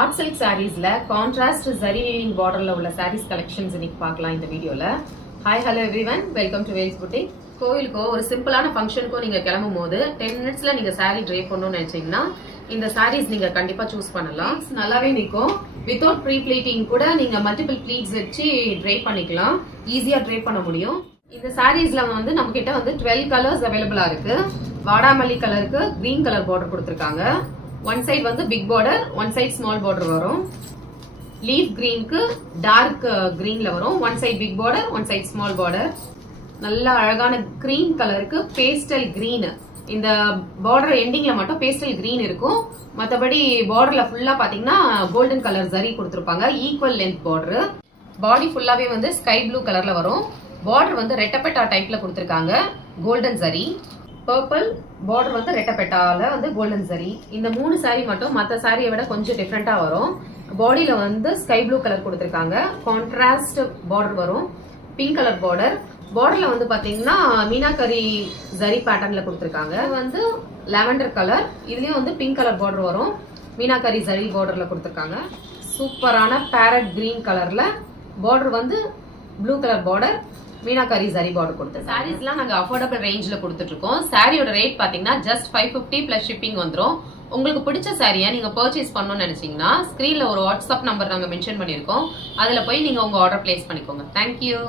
Art silk சாரீஸ்ல contrast zari weaving பார்டர்ல உள்ள சாரீஸ் கலெக்ஷன்ஸ் இன்னைக்கு பார்க்கலாம் இந்த வீடியோல. Hi hello everyone, welcome to Vels boutique. கோவிலுக்கோ ஒரு சிம்பிளான ஃபங்க்ஷனுக்கோ நீங்க கிளம்பும் போது 10 மினிட்ஸ்ல நீங்க சாரீ ட்ரை பண்ணணும்னு நினைச்சீங்கன்னா இந்த சாரீஸ் நீங்க கண்டிப்பா சூஸ் பண்ணலாம். நல்லாவே நிற்கும். வித்தவுட் ப்ரீ பிளீட்டிங் கூட நீங்க மல்டிபிள் ப்ளீட்ஸ் வச்சு ட்ரை பண்ணிக்கலாம். ஈஸியா ட்ரை பண்ண முடியும். இந்த சாரீஸ்ல வந்து நம்ம கிட்ட வந்து 12 கலர்ஸ் அவைலபிளா இருக்கு. வாடாமல்லி கலருக்கு கிரீன் கலர் பார்டர் கொடுத்திருக்காங்க. ஒன் சைடு வந்து big border, one side small border வரும். லீஃப் கிரீனுக்கு டார்க் கிரீன்ல வரும். One side big border, one side small border. நல்ல அழகான கிரீன் கலருக்கு பேஸ்டல் கிரீன். இந்த பார்டர் எண்டிங்ல மட்டும் பேஸ்டல் கிரீன் இருக்கும். மற்றபடி பார்டர்ல ஃபுல்லா பாத்தீங்கன்னா கோல்டன் கலர் ஜரி கொடுத்திருப்பாங்க. Equal length border. பாடி ஃபுல்லாவே வந்து ஸ்கை ப்ளூ கலர்ல வரும். பார்டர் வந்து ரெட்டப்பெட்டா டைப்ல கொடுத்திருக்காங்க. கோல்டன் ஜரி. பர்பிள் பார்டர் வந்து ரெட்டப்பெட்டால வந்து கோல்டன் ஜரி. இந்த 3 சாரி மட்டும் மற்ற சாரியை விட கொஞ்சம் டிஃப்ரெண்டா வரும். பாடியில வந்து ஸ்கை ப்ளூ கலர் கொடுத்திருக்காங்க. கான்ட்ராஸ்ட் பார்டர் வரும். Pink colour border. பார்டர்ல வந்து பாத்தீங்கன்னா மீனாக்கரி ஜரி பேட்டர்ன்ல கொடுத்திருக்காங்க. வந்து லாவெண்டர் கலர். இதுலயும் வந்து பிங்க் கலர் பார்டர் வரும். மீனாக்கரி ஜரி பார்டர்ல கொடுத்திருக்காங்க. சூப்பரான பேரட் கிரீன் கலர்ல பார்டர் வந்து blue colour border, meenakari zari border கொடுத்து சாரீஸ்லாம் நாங்க அஃபோர்டபிள் ரேஞ்ச்ல கொடுத்துட்டு இருக்கோம். சாரியோட ரேட் பாத்தீங்கன்னா ஜஸ்ட் 550 பிளஸ் ஷிப்பிங் வந்துடும். உங்களுக்கு பிடிச்ச சாரியை நீங்க பர்ச்சேஸ் பண்ணணும்னு நினைச்சீங்கன்னா ஸ்கிரீன்ல ஒரு வாட்ஸ்அப் நம்பர் நாங்க மென்ஷன் பண்ணிருக்கோம். அதுல போய் நீங்க உங்க ஆர்டர் பிளேஸ் பண்ணிக்கோங்க. தேங்க்யூ.